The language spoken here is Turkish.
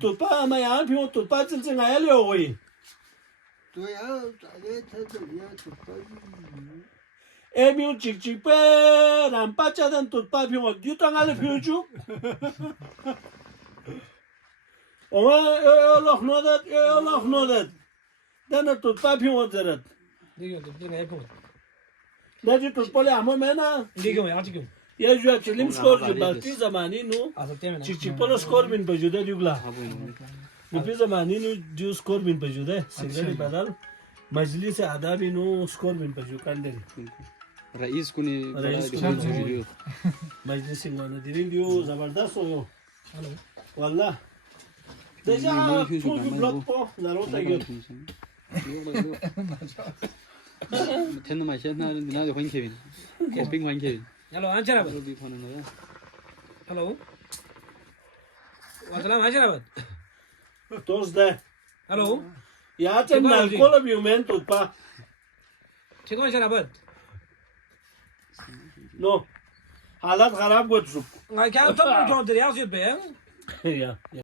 tutpa ama yan piyo tutpa cilci ngaya liyo koyi. तो यार अरे था तो यार तो Emiyo cik pe rampa cadan tutpa piyo diyo tangali piyo cu. Ama Allah nodat. Dana tutpa piyo zarat. Diyor tutpa ne yapıyor? Daci tutpa le ama mena. Diyor artık yok. Ya ju çelim skorcu balti zamani nu. Asıl temen. Cik pe skor bin pajuda diugla. Balti zamani nu ju skor bin pajuda. Sigari badal. Meclis adabi nu skor bin paju kanderi. رئیس کنی رئیس کنی مجلس ingana dirin diyor zabardast oluyor. Alo. Valla. Deja tuzlu blok po narota gör. 텐트 마셔 나는 나도 환 케빈 캠핑 환 케빈 Alo ançara bak. 로비 파는 거야 Alo. Selam ançara bak. Toz de. Alo. Ya tem alkol bir men tutpa. Çıkma ançara bak. No. Halat harap götürüp. Ay kağıt toplu çoğundur yazıyor be. Ya.